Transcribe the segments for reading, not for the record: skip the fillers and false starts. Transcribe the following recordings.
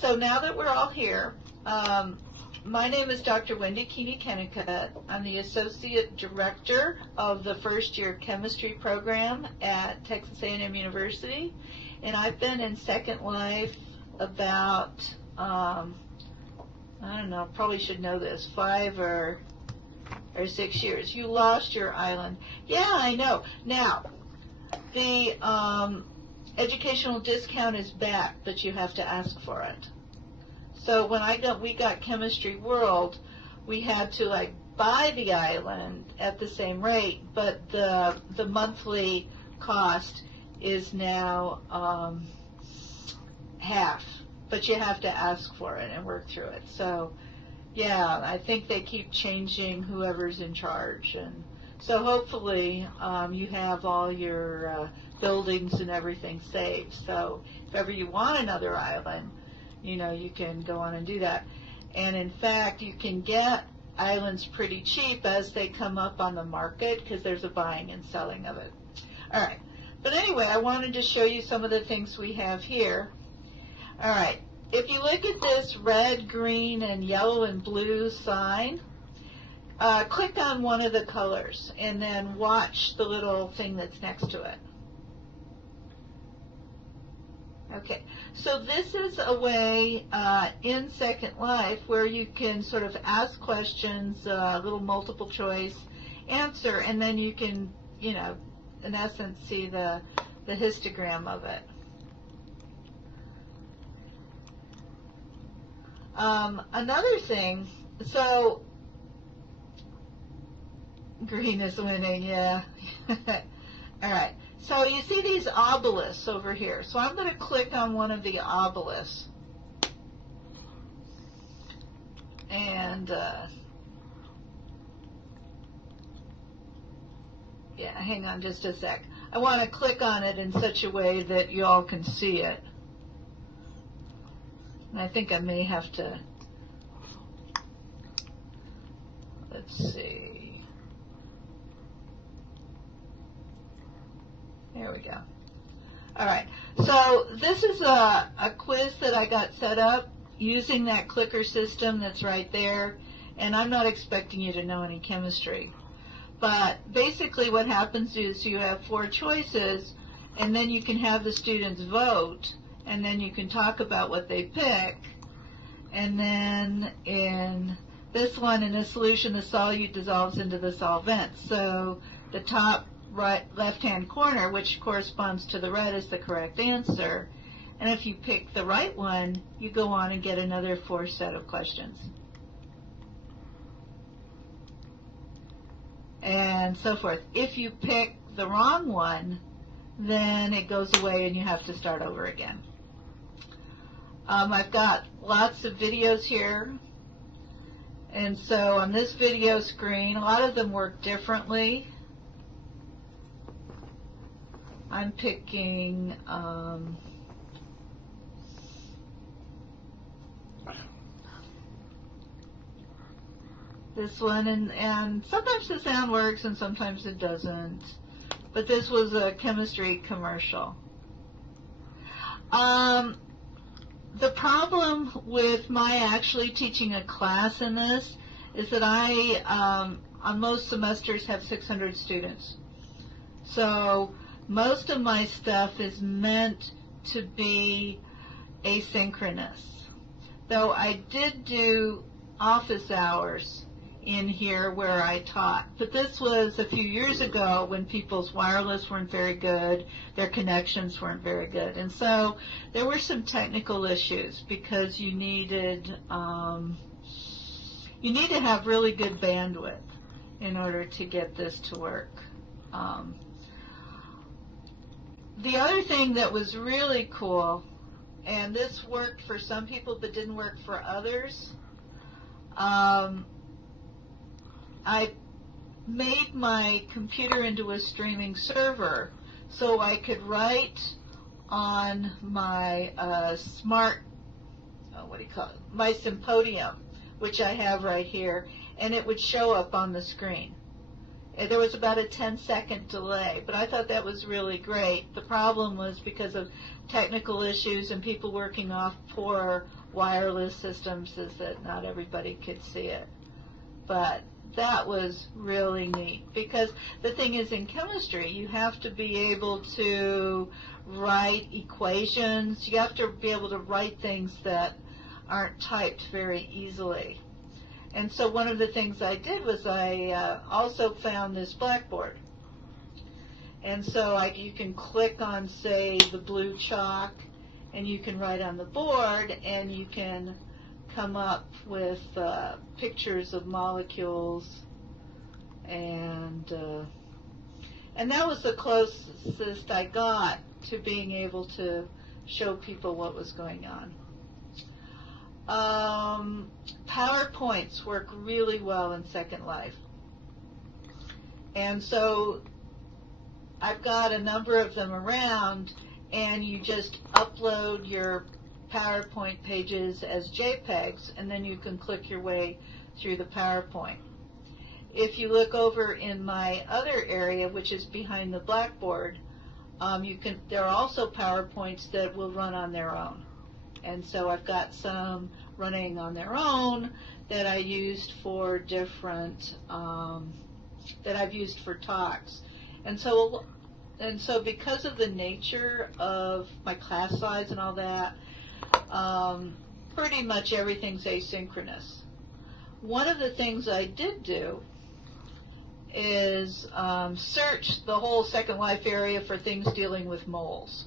So now that we're all here, my name is Dr. Wendy Keeney-Kennicott. I'm the Associate Director of the first year chemistry program at Texas A&M University, and I've been in Second Life about, I don't know, probably should know this, 5 or 6 years. You lost your island. Yeah, I know. Now, the educational discount is back, but you have to ask for it. So when we got Chemistry World, we had to like buy the island at the same rate, but the monthly cost is now half. But you have to ask for it and work through it. So yeah, I think they keep changing whoever's in charge, and so hopefully you have all your buildings and everything saved. So if ever you want another island, you know, you can go on and do that. And in fact, you can get islands pretty cheap as they come up on the market because there's a buying and selling of it. All right. But anyway, I wanted to show you some of the things we have here. All right. If you look at this red, green, and yellow and blue sign, click on one of the colors and then watch the little thing that's next to it. Okay, so this is a way in Second Life where you can sort of ask questions, a little multiple choice answer, and then you can, you know, in essence see the histogram of it. Another thing, so green is winning, yeah. All right. So you see these obelisks over here. So I'm going to click on one of the obelisks. And, yeah, hang on just a sec. I want to click on it in such a way that you all can see it. And I think I may have to, let's see. There we go. All right. So this is a quiz that I got set up using that clicker system that's right there. And I'm not expecting you to know any chemistry. But basically what happens is you have 4 choices, and then you can have the students vote, and then you can talk about what they pick. And then in this one, in a solution, the solute dissolves into the solvent. So the top right left-hand corner, which corresponds to the red, is the correct answer. And if you pick the right one, you go on and get another 4 set of questions. And so forth. If you pick the wrong one, then it goes away and you have to start over again. I've got lots of videos here. And so on this video screen, a lot of them work differently. I'm picking this one, and sometimes the sound works and sometimes it doesn't. But this was a chemistry commercial. The problem with my actually teaching a class in this is that I, on most semesters, have 600 students. So most of my stuff is meant to be asynchronous. Though I did do office hours in here where I taught. But this was a few years ago when people's wireless weren't very good, their connections weren't very good. And so there were some technical issues because you needed to have really good bandwidth in order to get this to work. The other thing that was really cool, and this worked for some people but didn't work for others, I made my computer into a streaming server so I could write on my my Symposium, which I have right here, and it would show up on the screen. There was about a 10-second delay, but I thought that was really great. The problem was because of technical issues and people working off poor wireless systems is that not everybody could see it. But that was really neat, because the thing is, in chemistry, you have to be able to write equations. You have to be able to write things that aren't typed very easily. And so one of the things I did was I also found this blackboard. And so you can click on, say, the blue chalk, and you can write on the board, and you can come up with pictures of molecules, and that was the closest I got to being able to show people what was going on. PowerPoints work really well in Second Life, and so I've got a number of them around, and you just upload your PowerPoint pages as JPEGs, and then you can click your way through the PowerPoint. If you look over in my other area, which is behind the blackboard, there are also PowerPoints that will run on their own. And so I've got some running on their own that I used for different, that I've used for talks. And so because of the nature of my class size and all that, pretty much everything's asynchronous. One of the things I did do is search the whole Second Life area for things dealing with moles.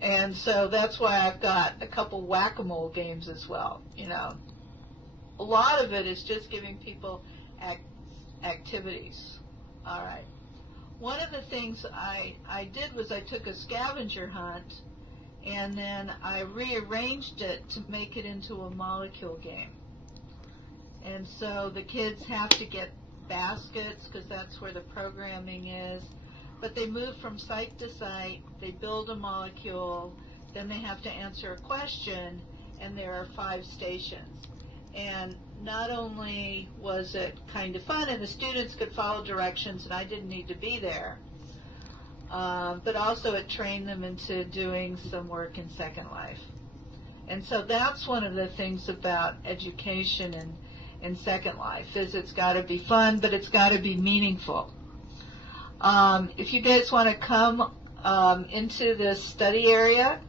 And so that's why I've got a couple whack-a-mole games as well. You know, a lot of it is just giving people activities. All right. One of the things I did was I took a scavenger hunt, and then I rearranged it to make it into a molecule game. And so the kids have to get baskets, because that's where the programming is. But they move from site to site, they build a molecule, then they have to answer a question, and there are 5 stations. And not only was it kind of fun, and the students could follow directions, and I didn't need to be there, but also it trained them into doing some work in Second Life. And so that's one of the things about education in Second Life, is it's got to be fun, but it's got to be meaningful. If you guys want to come into this study area,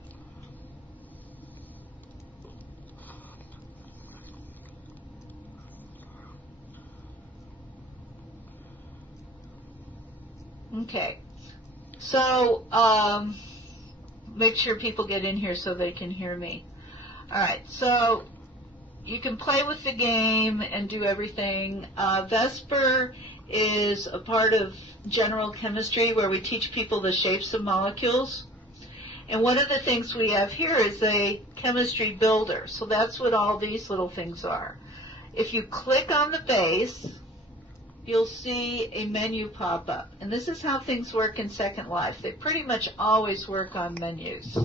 okay, so make sure people get in here so they can hear me. All right, so you can play with the game and do everything. Vesper is a part of general chemistry where we teach people the shapes of molecules. And one of the things we have here is a chemistry builder. So that's what all these little things are. If you click on the base, you'll see a menu pop up. And this is how things work in Second Life. They pretty much always work on menus.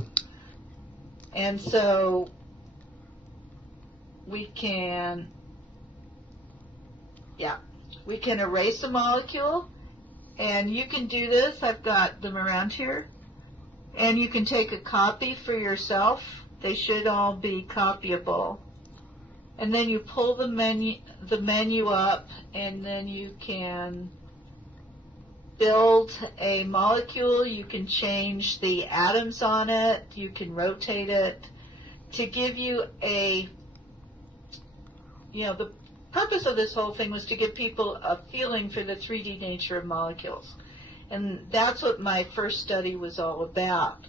And so we can erase a molecule, and you can do this. I've got them around here, and you can take a copy for yourself. They should all be copyable. And then you pull the menu up, and then you can build a molecule. You can change the atoms on it. You can rotate it to give you the purpose of this whole thing was to give people a feeling for the 3D nature of molecules. And that's what my first study was all about.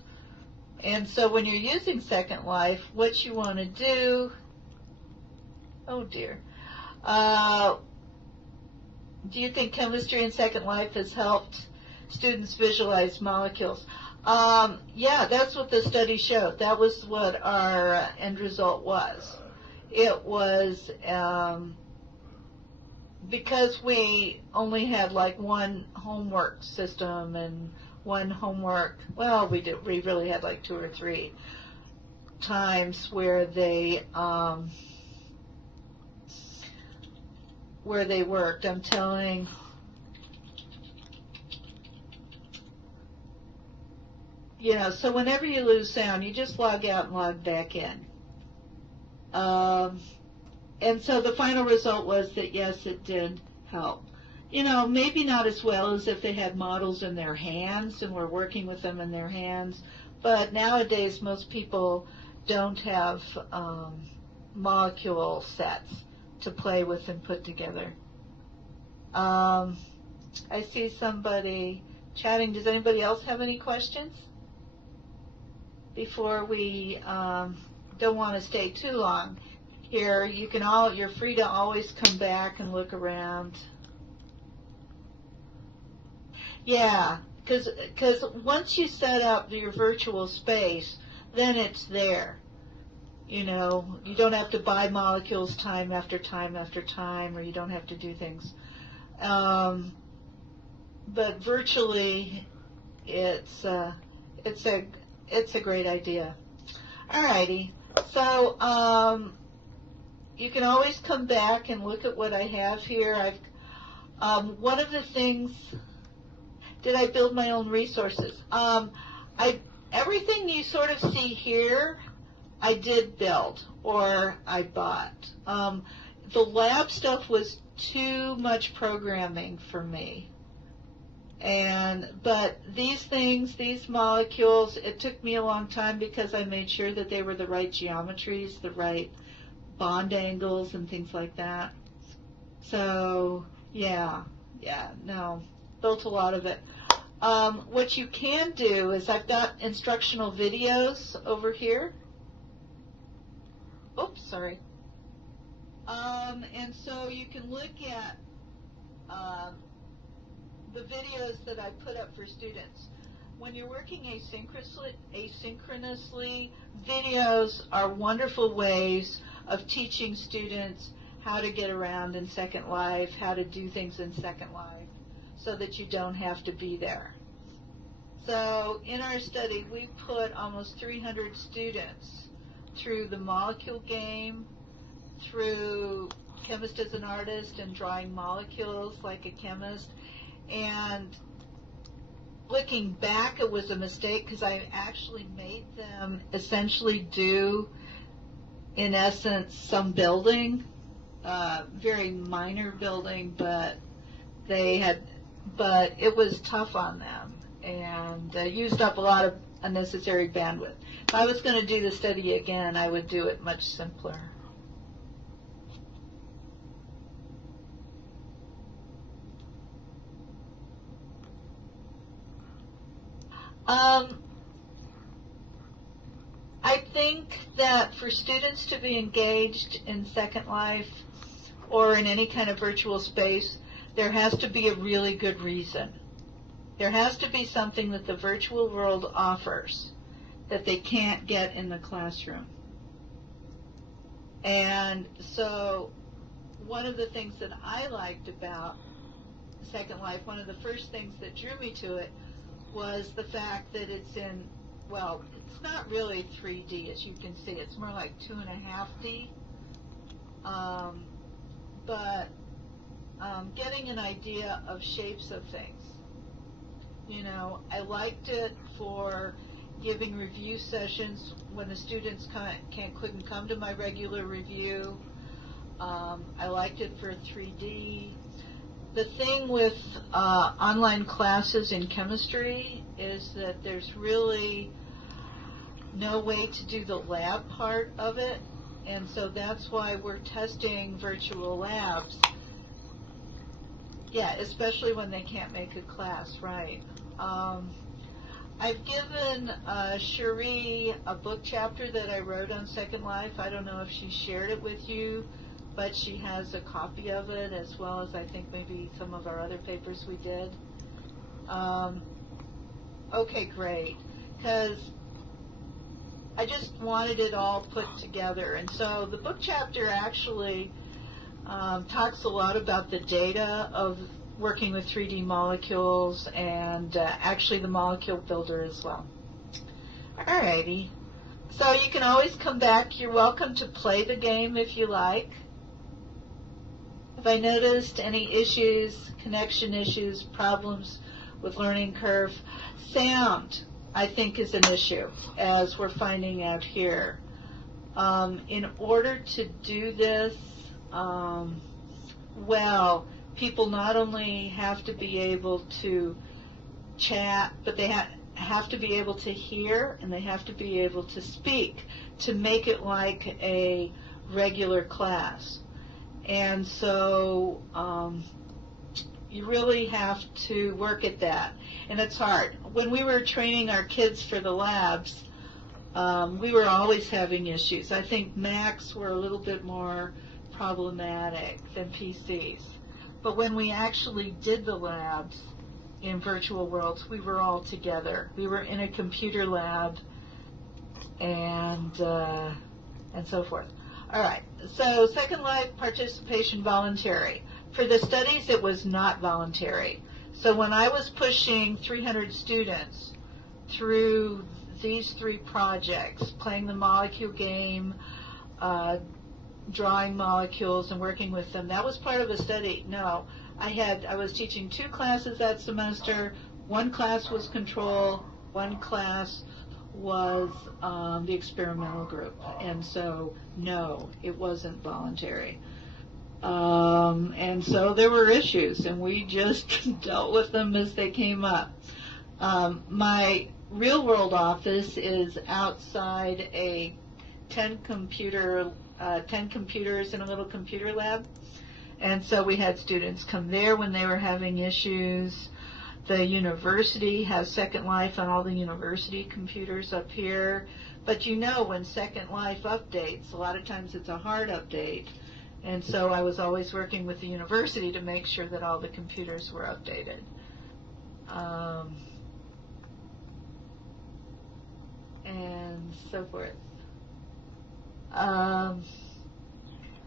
And so when you're using Second Life, what you want to do, oh dear, do you think chemistry in Second Life has helped students visualize molecules? Yeah, that's what the study showed. That was what our end result was. It was because we only had like one homework system and one homework, well, we really had like 2 or 3 times where they worked. I'm telling So whenever you lose sound, you just log out and log back in. And so the final result was that, yes, it did help. Maybe not as well as if they had models in their hands and were working with them in their hands, but nowadays most people don't have molecule sets to play with and put together. I see somebody chatting. Does anybody else have any questions? Before we don't want to stay too long here, you're free to always come back and look around. Yeah, because once you set up your virtual space, then it's there. You don't have to buy molecules time after time after time, or you don't have to do things. But virtually, it's a great idea. Alrighty, so you can always come back and look at what I have here. One of the things. Did I build my own resources? Everything you sort of see here, I did build or I bought. The lab stuff was too much programming for me. But these things, these molecules, it took me a long time because I made sure that they were the right geometries, the right bond angles and things like that. So, built a lot of it. What you can do is I've got instructional videos over here. Oops, sorry. And so you can look at the videos that I put up for students. When you're working asynchronously, videos are wonderful ways of teaching students how to get around in Second Life, how to do things in Second Life, so that you don't have to be there. So in our study, we put almost 300 students through the molecule game, through Chemist as an Artist and drawing molecules like a chemist. And looking back, it was a mistake because I actually made them essentially do, in essence, some building, very minor building, but it was tough on them and used up a lot of unnecessary bandwidth. If I was going to do the study again, I would do it much simpler. I think that for students to be engaged in Second Life or in any kind of virtual space, there has to be a really good reason. There has to be something that the virtual world offers that they can't get in the classroom. And so one of the things that I liked about Second Life, one of the first things that drew me to it, was the fact that it's in, well, it's not really 3D, as you can see. It's more like 2.5D. But getting an idea of shapes of things. I liked it for giving review sessions when the students couldn't come to my regular review. I liked it for 3D. The thing with online classes in chemistry is that there's really no way to do the lab part of it, and so that's why we're testing virtual labs. Yeah, especially when they can't make a class, right. I've given Cherie a book chapter that I wrote on Second Life. I don't know if she shared it with you, but she has a copy of it, as well as I think maybe some of our other papers we did. Okay, great, because I just wanted it all put together. And so the book chapter actually talks a lot about the data of working with 3D molecules and actually the molecule builder as well. Alrighty, so you can always come back. You're welcome to play the game if you like. Have I noticed any issues, connection issues, problems with learning curve? Sound. I think is an issue, as we're finding out here. In order to do this, well, people not only have to be able to chat, but they have to be able to hear, and they have to be able to speak to make it like a regular class. And so you really have to work at that, and it's hard. When we were training our kids for the labs, we were always having issues. I think Macs were a little bit more problematic than PCs. But when we actually did the labs in virtual worlds, we were all together. We were in a computer lab and so forth. All right, so Second Life participation voluntary. For the studies, it was not voluntary. So when I was pushing 300 students through these 3 projects, playing the molecule game, drawing molecules and working with them, that was part of a study. No, I was teaching 2 classes that semester. 1 class was control, 1 class was the experimental group. And so, no, it wasn't voluntary. And so there were issues, and we just dealt with them as they came up. My real-world office is outside a 10 computers in a little computer lab. And so we had students come there when they were having issues. The university has Second Life on all the university computers up here. But you know, when Second Life updates, a lot of times it's a hard update. And so I was always working with the university to make sure that all the computers were updated. And so forth.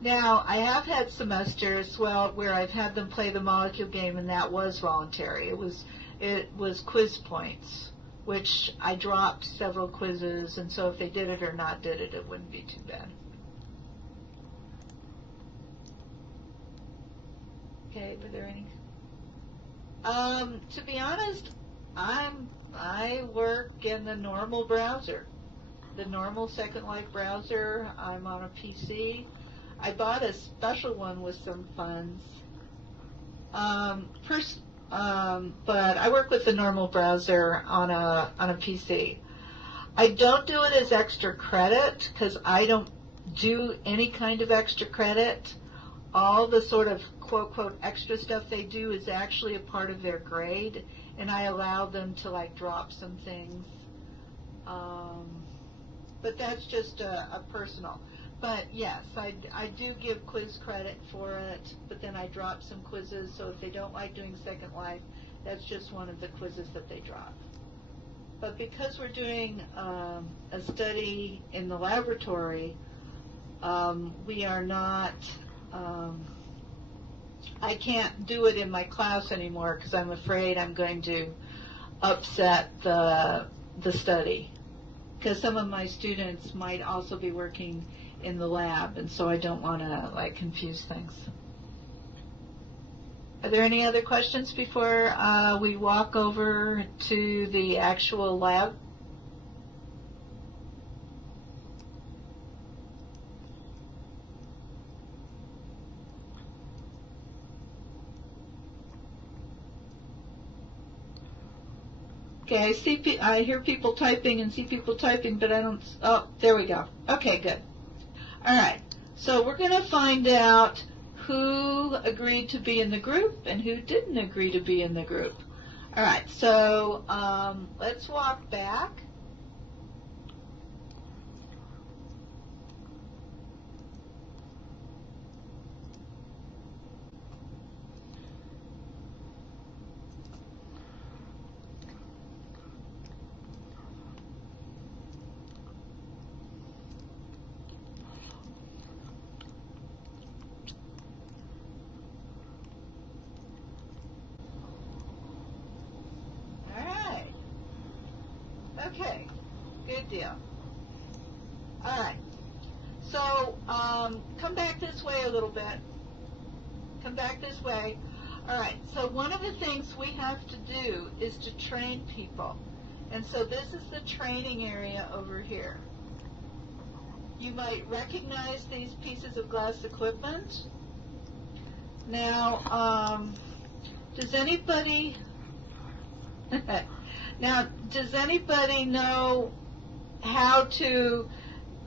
Now, I have had semesters, well, where I've had them play the molecule game, and that was voluntary. It was quiz points, which I dropped several quizzes, and so if they did it or not did it, it wouldn't be too bad. Okay, were there any? To be honest, I work in the normal browser, the normal Second Life browser. I'm on a PC. I bought a special one with some funds. But I work with the normal browser on a PC. I don't do it as extra credit because I don't do any kind of extra credit. All the sort of quote extra stuff they do is actually a part of their grade, and I allow them to like drop some things. But that's just a personal. But yes, I do give quiz credit for it, but then I drop some quizzes, so if they don't like doing Second Life, that's just one of the quizzes that they drop. But because we're doing a study in the laboratory, we are not, I can't do it in my class anymore because I'm afraid I'm going to upset the study. Because some of my students might also be working in the lab, and so I don't want to like confuse things. Are there any other questions before we walk over to the actual lab? Okay, I hear people typing and see people typing, but I don't, oh, there we go. Okay, good. All right, so we're going to find out who agreed to be in the group and who didn't agree to be in the group. All right, so let's walk back. Okay, good deal. All right, so come back this way a little bit. Come back this way. All right, so one of the things we have to do is to train people. And so this is the training area over here. You might recognize these pieces of glass equipment. Now, does anybody know how to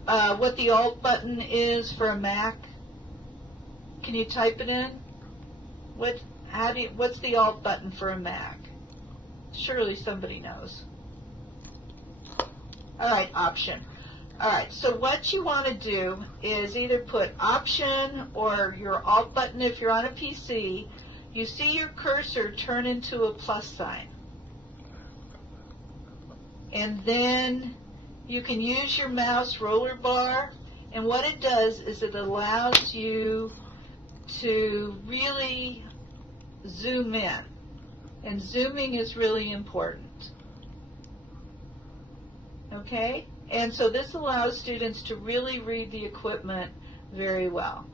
what the Alt button is for a Mac? Can you type it in? What's the Alt button for a Mac? Surely somebody knows. All right, Option. All right, so what you want to do is either put Option or your Alt button if you're on a PC. You see your cursor turn into a plus sign. And then you can use your mouse roller bar, and what it does is it allows you to really zoom in. And zooming is really important. Okay? And so this allows students to really read the equipment very well.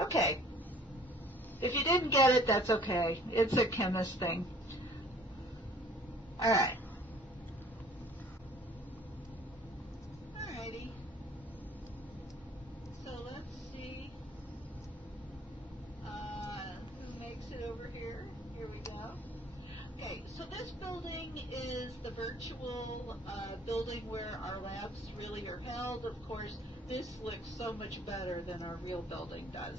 Okay. If you didn't get it, that's okay. It's a chemist thing. All right. Alrighty. So let's see who makes it over here. Here we go. Okay, so this building is the virtual building where our labs really are held. Of course, this looks so much better than our real building does.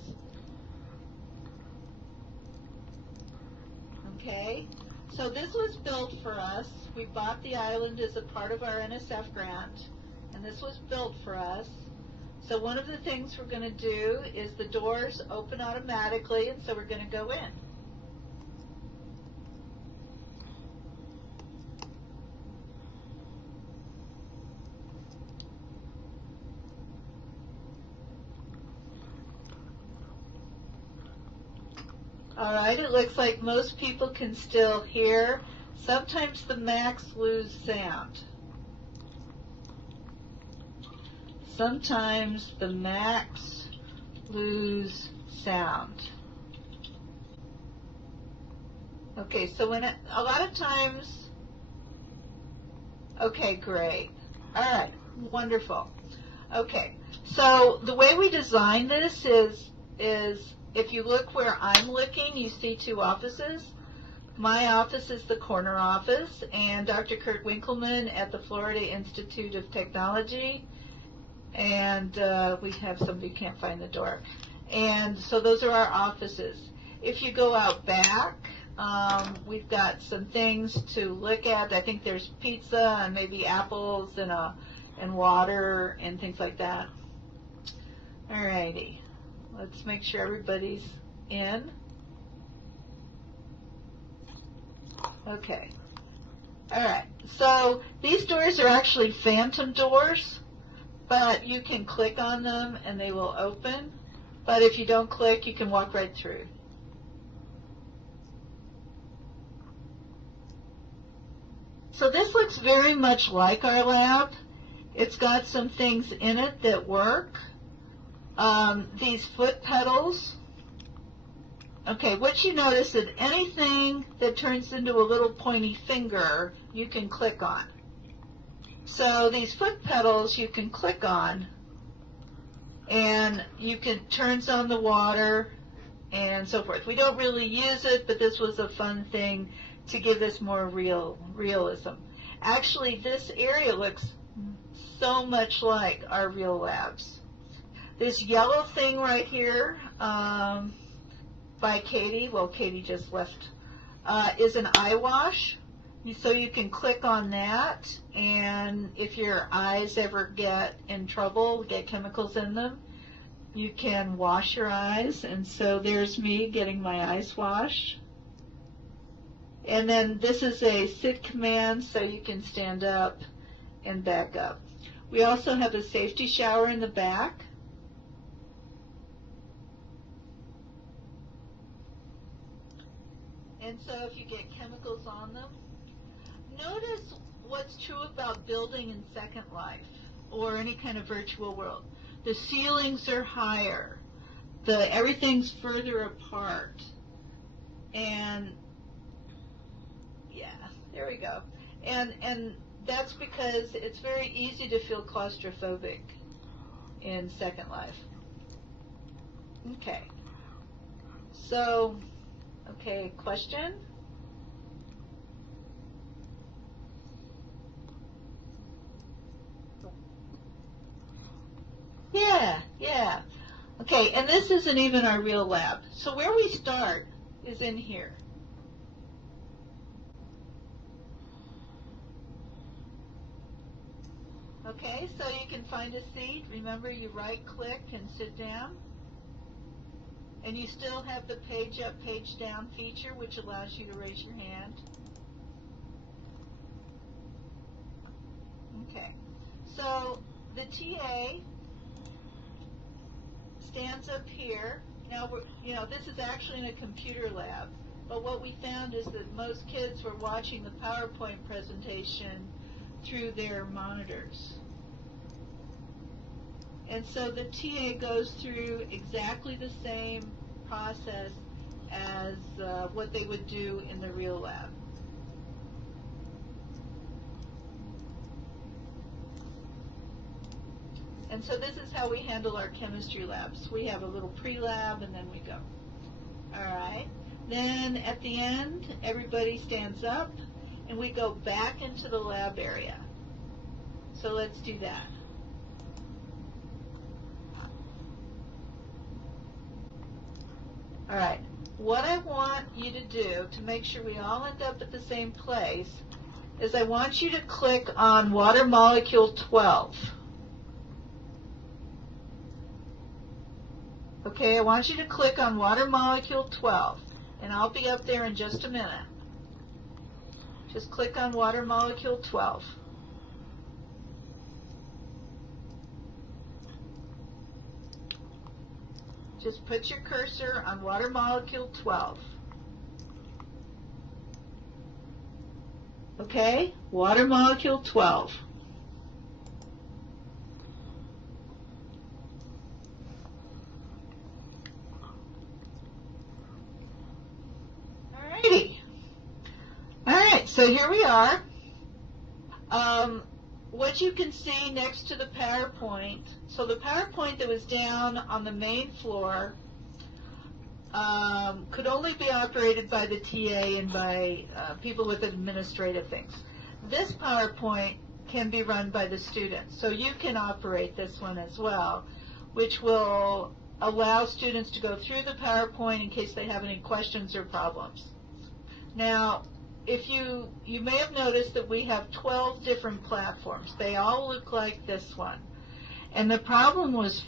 Okay, so this was built for us. We bought the island as a part of our NSF grant, and this was built for us. So one of the things we're going to do is the doors open automatically, and so we're going to go in. All right, it looks like most people can still hear. Sometimes the Macs lose sound. Sometimes the Macs lose sound. Okay, so when a lot of times, okay, great. All right, wonderful. Okay, so the way we design this is if you look where I'm looking, you see two offices. My office is the corner office, and Dr. Kurt Winkleman at the Florida Institute of Technology, and we have somebody who can't find the door. And so those are our offices. If you go out back, we've got some things to look at. I think there's pizza and maybe apples and water and things like that. All righty. Let's make sure everybody's in. Okay. All right. So these doors are actually phantom doors, but you can click on them and they will open. But if you don't click, you can walk right through. So this looks very much like our lab. It's got some things in it that work. These foot pedals. Okay, what you notice is anything that turns into a little pointy finger, you can click on. So these foot pedals you can click on, and you can turns on the water and so forth. We don't really use it, but this was a fun thing to give this more realism. Actually, this area looks so much like our real labs. This yellow thing right here by Katie, well, Katie just left, is an eye wash. So you can click on that, and if your eyes ever get in trouble, get chemicals in them, you can wash your eyes. And so there's me getting my eyes washed. And then this is a sit command, so you can stand up and back up. We also have a safety shower in the back. And so if you get chemicals on them, notice what's true about building in Second Life or any kind of virtual world. The ceilings are higher. Everything's further apart. And yeah, there we go. And that's because it's very easy to feel claustrophobic in Second Life. Okay. So, okay, question? Yeah. Okay, and this isn't even our real lab. So where we start is in here. Okay, so you can find a seat. Remember, you right-click and sit down. And you still have the page up, page down feature, which allows you to raise your hand. Okay, so the TA stands up here. Now, this is actually in a computer lab, but what we found is that most kids were watching the PowerPoint presentation through their monitors. And so the TA goes through exactly the same process as what they would do in the real lab. And so this is how we handle our chemistry labs. We have a little pre-lab and then we go. All right. Then at the end, everybody stands up and we go back into the lab area. So let's do that. All right. What I want you to do to make sure we all end up at the same place is I want you to click on water molecule 12. Okay, I want you to click on water molecule 12, and I'll be up there in just a minute. Just click on water molecule 12. Just put your cursor on water molecule 12. Okay, water molecule 12. Alright, so here we are. What you can see next to the PowerPoint, so the PowerPoint that was down on the main floor could only be operated by the TA and by people with administrative things. This PowerPoint can be run by the students, so you can operate this one as well, which will allow students to go through the PowerPoint in case they have any questions or problems. Now, if you may have noticed that we have 12 different platforms. They all look like this one. And the problem was,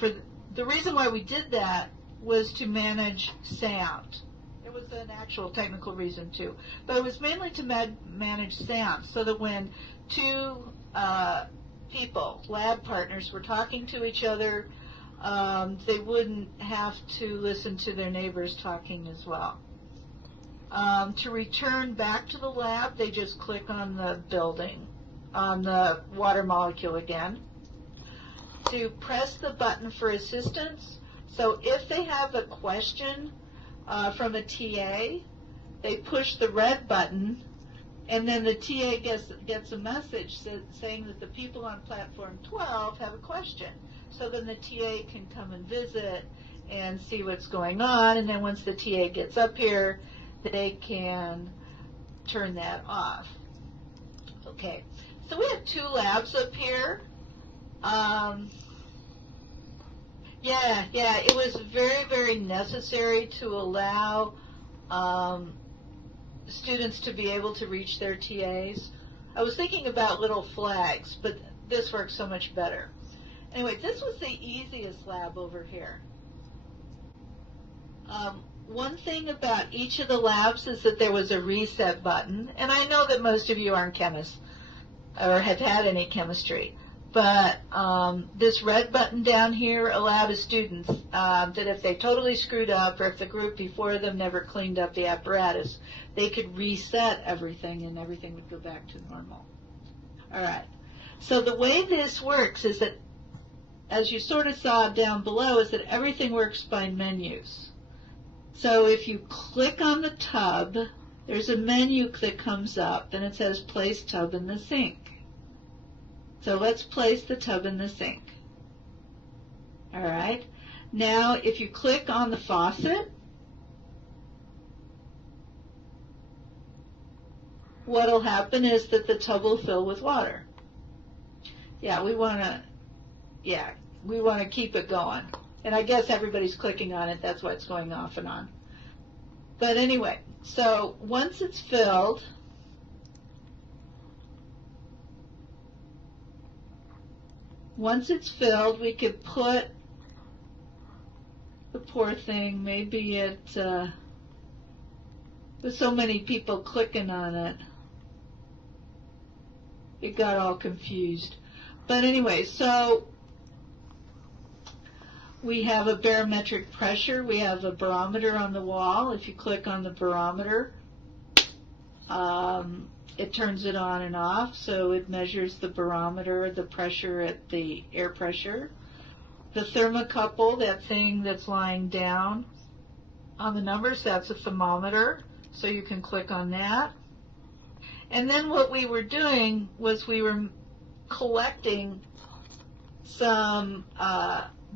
the reason why we did that was to manage sound. There was an actual technical reason too, but it was mainly to manage sound so that when two people, lab partners, were talking to each other, they wouldn't have to listen to their neighbors talking as well. To return back to the lab, they just click on the building, on the water molecule again. To press the button for assistance, so if they have a question from a TA, they push the red button, and then the TA gets a message saying that the people on platform 12 have a question. So then the TA can come and visit and see what's going on, and then once the TA gets up here, they can turn that off. Okay, so we have two labs up here. Yeah, it was very, very necessary to allow students to be able to reach their TAs. I was thinking about little flags, but this works so much better. Anyway, this was the easiest lab over here. One thing about each of the labs is that there was a reset button, and I know that most of you aren't chemists or have had any chemistry, but this red button down here allowed the students that if they totally screwed up or if the group before them never cleaned up the apparatus, they could reset everything and everything would go back to normal. All right, so the way this works is that, as you sort of saw down below, is that everything works by menus. So if you click on the tub, there's a menu that comes up and it says place tub in the sink. So let's place the tub in the sink. All right. Now, if you click on the faucet, what'll happen is that the tub will fill with water. Yeah, we want to keep it going. And I guess everybody's clicking on it, that's why it's going off and on. But anyway, so once it's filled, we could put the poor thing, maybe it, with so many people clicking on it, it got all confused. But anyway, so we have a barometric pressure. We have a barometer on the wall. If you click on the barometer, it turns it on and off, so it measures the barometer, the pressure at the air pressure. The thermocouple, that thing that's lying down on the numbers, that's a thermometer, so you can click on that. And then what we were doing was we were collecting some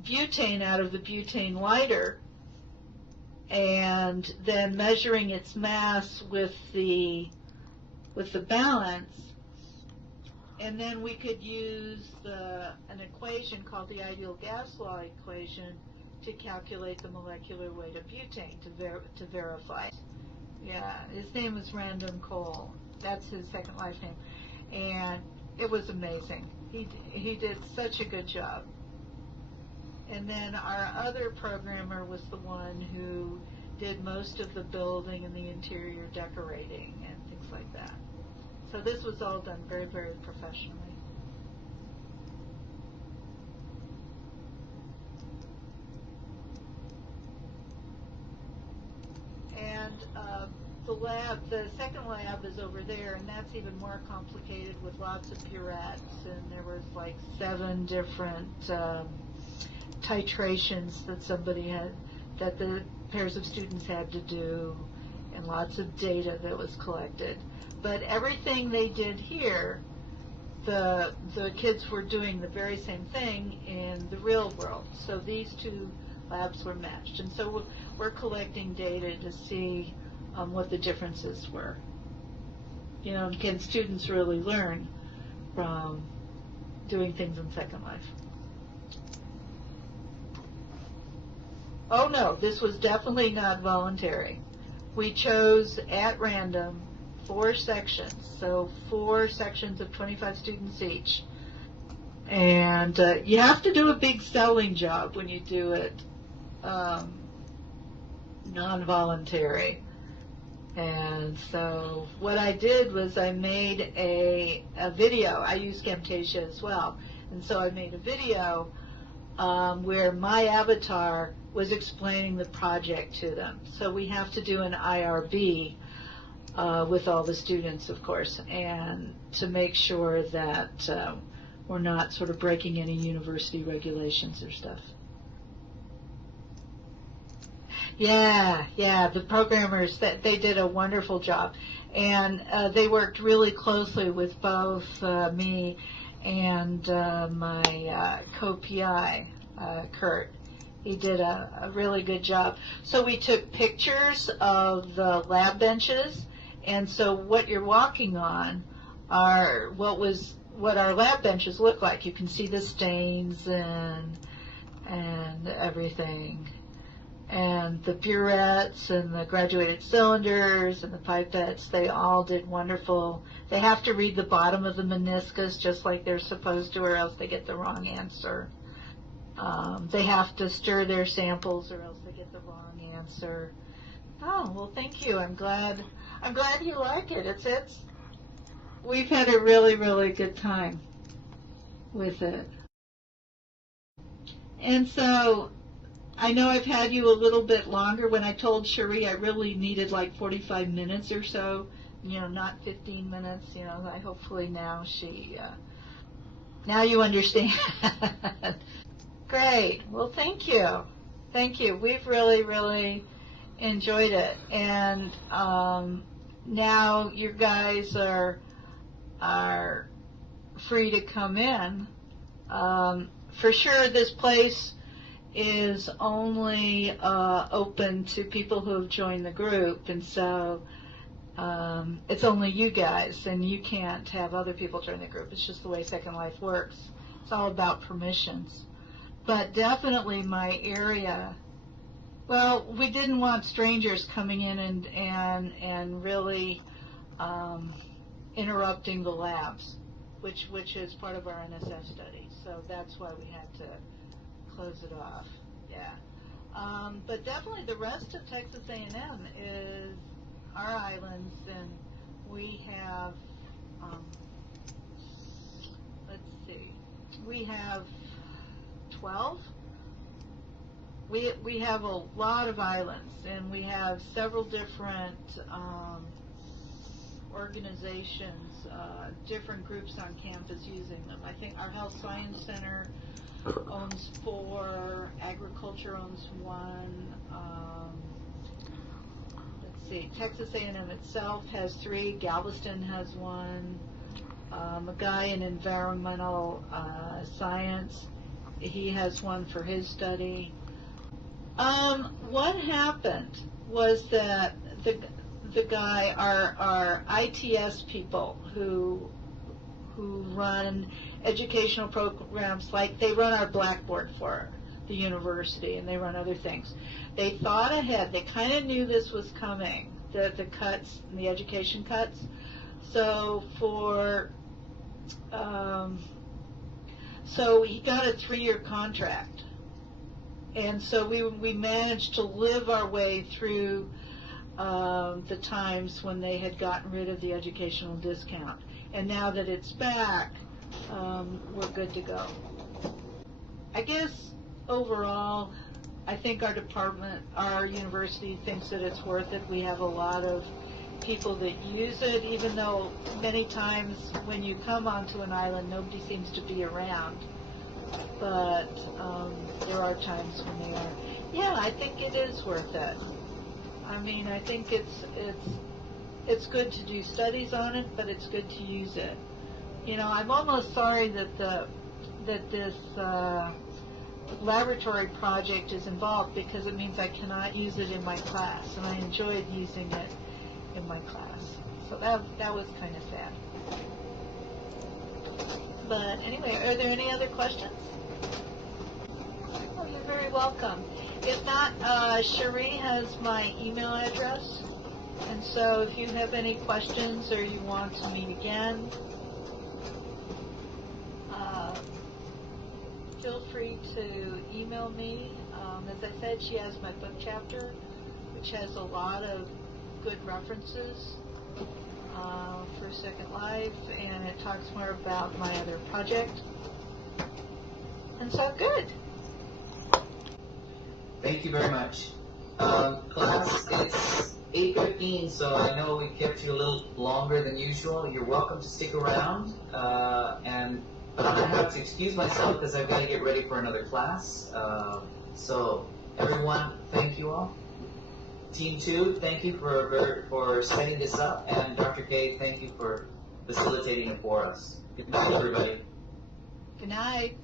butane out of the butane lighter and then measuring its mass with the balance, and then we could use an equation called the ideal gas law equation to calculate the molecular weight of butane to verify it. Yeah, his name is Random Cole. That's his Second Life name, and it was amazing. He did such a good job. And then our other programmer was the one who did most of the building and the interior decorating and things like that. So this was all done very, very professionally. And the second lab is over there, and that's even more complicated with lots of pirettes, and there was like 7 different titrations that the pairs of students had to do, and lots of data that was collected. But everything they did here, the kids were doing the very same thing in the real world. So these 2 labs were matched, and so we're collecting data to see what the differences were. You know, can students really learn from doing things in Second Life? Oh no, this was definitely not voluntary. We chose at random 4 sections, so 4 sections of 25 students each. And you have to do a big selling job when you do it non-voluntary. And so what I did was I made a video. I use Camtasia as well. And so I made a video where my avatar was explaining the project to them. So we have to do an IRB with all the students, of course, and to make sure that we're not sort of breaking any university regulations or stuff. Yeah, the programmers, they did a wonderful job, and they worked really closely with both me and my co-PI, Kurt. He did a really good job. So we took pictures of the lab benches, and so what you're walking on are what our lab benches look like. You can see the stains and everything. And the burettes and the graduated cylinders and the pipettes, they all did wonderful. They have to read the bottom of the meniscus just like they're supposed to, or else they get the wrong answer. They have to stir their samples or else they get the wrong answer. Oh, well, thank you. I'm glad you like it. We've had a really, really good time with it. And so I know I've had you a little bit longer. When I told Cherie I really needed like 45 minutes or so, not 15 minutes, I hopefully now now you understand. Great. Well, thank you. Thank you. We've really, really enjoyed it. And now you guys are free to come in. For sure, this place is only open to people who have joined the group, and so it's only you guys, and you can't have other people join the group. It's just the way Second Life works. It's all about permissions. But definitely my area, well, we didn't want strangers coming in and really interrupting the labs, which is part of our NSF study. So that's why we had to close it off. Yeah. But definitely the rest of Texas A&M is our islands, and we have, let's see, we have 12. We have a lot of islands, and we have several different organizations, different groups on campus using them. I think our Health Science Center owns 4, agriculture owns 1, let's see, Texas A&M itself has 3, Galveston has 1, a guy in environmental science, he has 1 for his study. What happened was that the guy, our ITS people who run educational programs, like they run our Blackboard for the university, and they run other things. They thought ahead. They kind of knew this was coming, the cuts, the education cuts. So so he got a 3-year contract, and so we managed to live our way through the times when they had gotten rid of the educational discount. And now that it's back, we're good to go. I guess overall, I think our department, our university thinks that it's worth it. We have a lot of people that use it, even though many times when you come onto an island, nobody seems to be around. But there are times when they are. Yeah, I think it is worth it. I mean, I think it's good to do studies on it, but it's good to use it. You know, I'm almost sorry that this laboratory project is involved, because it means I cannot use it in my class, and I enjoyed using it in my class. So that was kind of sad. But anyway, are there any other questions? Oh, you're very welcome. If not, Cherie has my email address, and so if you have any questions or you want to meet again, feel free to email me. As I said, she has my book chapter, which has a lot of good references for Second Life, and it talks more about my other project. And so, good. Thank you very much. Class, it's 8:15, so I know we kept you a little longer than usual. You're welcome to stick around, and I'm going to have to excuse myself because I've got to get ready for another class. So, everyone, thank you all. Team 2, thank you for setting this up, and Dr. K, thank you for facilitating it for us. Good night, everybody. Good night.